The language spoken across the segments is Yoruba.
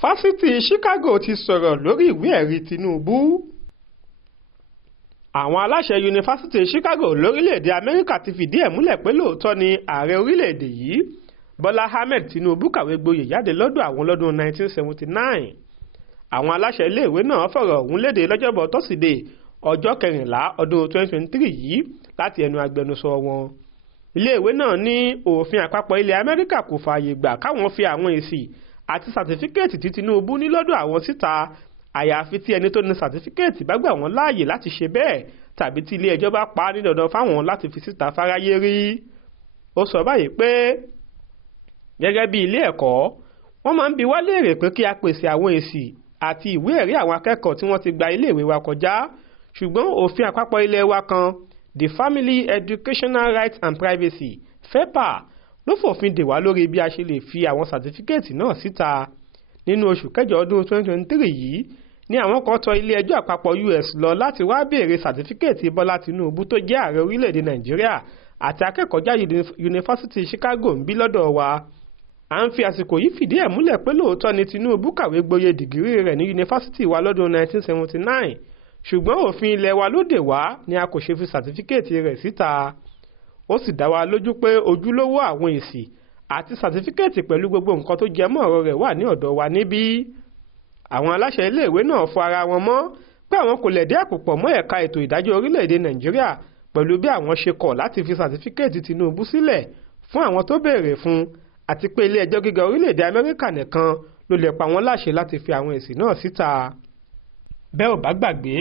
Fasiti Chicago ti sọ̀rọ̀ lórí ìwé-ẹ̀rí Tinubu. Àwọn aláṣẹ yunifásítì Chicago lórílẹ̀‐èdè Amẹ́ríkà ti fìdí ẹ̀ múlẹ̀ pé lóòótọ́ ni ààrẹ orílẹ̀‐èdè yìí Bọ́lá Ahmed Tinubu kàwé gboyè jáde lọ́dọ̀ àwọn lọ́dún 1979. Àwọn aláṣẹ iléèwé náà fọ̀rọ̀ ọ̀hún léde lọ́jọ́bọ̀ tọ́sídẹ̀ẹ́ ọjọ́ 14 ọdún 2023 yìí láti ẹnu agbẹnusọ wọn. Iléèwé náà ní òfin àpapọ̀ ilẹ̀ Amẹ́ríkà kò fààyè gbà káwọn fi àwọn èsì àti sàtífíkẹ́ẹ̀tì tí Tinubu ní lọ́dọ̀ àwọn síta àyàfi tí ẹni tó ní sàtífíkẹ́ẹ̀tì bá gbà wọ́n láàyè láti ṣe bẹ́ẹ̀ tàbí tí ilé ẹjọ́ bá pa á ní dandan fáwọn láti fi síta fáráyé rí. Ó sọ báyìí pé gẹ́gẹ́ bí ilé ẹ̀kọ́ wọ́n máa ń bi wá léèrè pé kí a pèsè àwọn èsì àti ìwé ẹ̀rí àwọn akẹ́kọ̀ọ́ tí wọ́n ti gba iléèwé wa kọjá, ṣùgbọ́n òfin àpapọ̀ ilé wa kan the Family Educational Rights and Privacy FEPA ló fòfin dè wá lórí bí a ṣe lè fi àwọn sàtífíkẹ́ẹ̀tì náà síta. Nínú oṣù kẹjọ ọdún 2023 yìí ni àwọn kan tọ ilé ẹjọ́ àpapọ̀ US lọ láti wá béèrè sàtífíkẹ́ẹ̀tì Bọ́lá Tinubu tó jẹ́ ààrẹ orílẹ̀-èdè Nàìjíríà àti akẹ́kọ̀ọ́jáde yunifásítì Chicago ń bí lọ́dọ̀ wa. À ń fi àsìkò yìí fìdí ẹ̀ múlẹ̀ pé lóòótọ́ ni Tinubu kàwé gboyè dìgírì rẹ̀ ní yunifásítì wa lọ́dún 1979, ṣùgbọ́n òfin ilẹ̀ wa ló dè wá ni a kò ṣe fi sàtífíkẹ́ẹ̀tì rẹ̀ síta. Ó sì dá wa lójú pé ojúlówó àwọn èsì àti sàtífíkẹ́ẹ̀tì pẹ̀lú gbogbo nǹkan tó jẹ mọ́ ọ̀rọ̀ rẹ̀ wà ní ọ̀dọ̀ wa níbí. Àwọn aláṣẹ iléèwé náà fọ ara wọn mọ́ pé àwọn kò lẹ̀dí àpò pọ̀ mọ́ ẹ̀ka ètò ìdájọ́ orílẹ̀-èdè Nàìjíríà pẹ̀lú bí àwọn ṣe kọ̀ láti fi sàtífíkẹ́ẹ̀tì Tinubu sílẹ̀ fún àwọn tó béèrè fún, àti pé ilé ẹjọ́ gíga orílẹ̀-èdè Amẹ́ríkà nìkan ló lè pa wọ́n láṣẹ láti fi àwọn èsì náà síta. Bẹ́ẹ̀ ò bá gbàgbé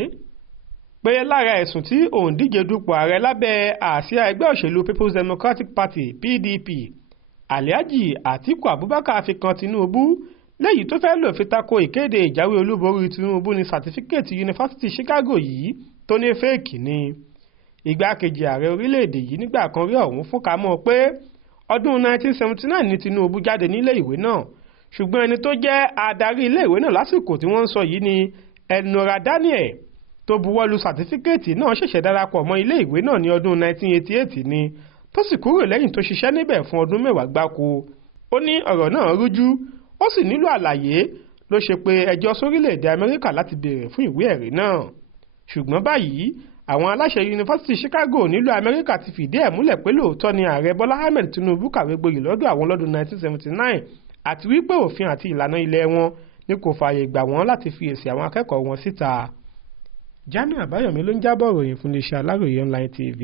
pé lára ẹ̀sùn tí òǹdíje dupò ààrẹ lábẹ́ àsíá ẹgbẹ́ òṣèlú People's Democratic Party PDP Alhaji Atiku Abubakar fi kan Tinubu léyìí tó fẹ́ lò fi tako ìkéde ìjáwé olúborí Tinubu ní sàtífíkẹ́ẹ̀tì yunifásítì Chicago yìí tó ní fẹ́ẹ̀kì ni. Igbákejì ààrẹ orílẹ̀-èdè yìí nígbà kan rí ọ̀hún fún kámọ́ pé ọdún 1979 ní Tinubu jáde nílé ìwé náà, ṣùgbọ́n ẹni tó jẹ́ adarí ilé ìwé náà lásìkò tí wọ́n ń sọ yìí ni Enora Daniel tó buwọ́lu sàtífíkẹ́ẹ̀tì náà ṣẹ̀ṣẹ̀ darapọ̀ mọ́ ilé ìwé náà ní ọdún 1988 ni, tó sì kúrò lẹ́yìn tó ṣiṣẹ́ níbẹ̀ fún ọdún 10 gbáko. Ó ní ọ̀rọ̀ náà rújú, ó sì nílò àlàyé ló ṣe pé ẹjọ́ sórílẹ̀-èdè Amẹ́ríkà láti béèrè fún ìwé ẹ̀rí náà. Ṣùgbọ́n báyìí àwọn aláṣẹ yunifásítì Chicago nílùú Amẹ́ríkà ti fìdí ẹ̀ múlẹ̀ pé lóòótọ́ ni ààrẹ Bọ́lá Ahmed Tinubu kàwé gboyè lọ́dọ̀ àwọn lọ́dún 1979 àti wípé òfin àti ìlànà ilẹ̀ wọn ni kò fààyè gbà wọ́n láti fi èsì àwọn akẹ́kọ̀ọ́ wọn síta. Jamiu Àbáyọ̀mí ló ń jábọ̀ ròyìn fún iléeṣẹ́ Aláròyé Online TV.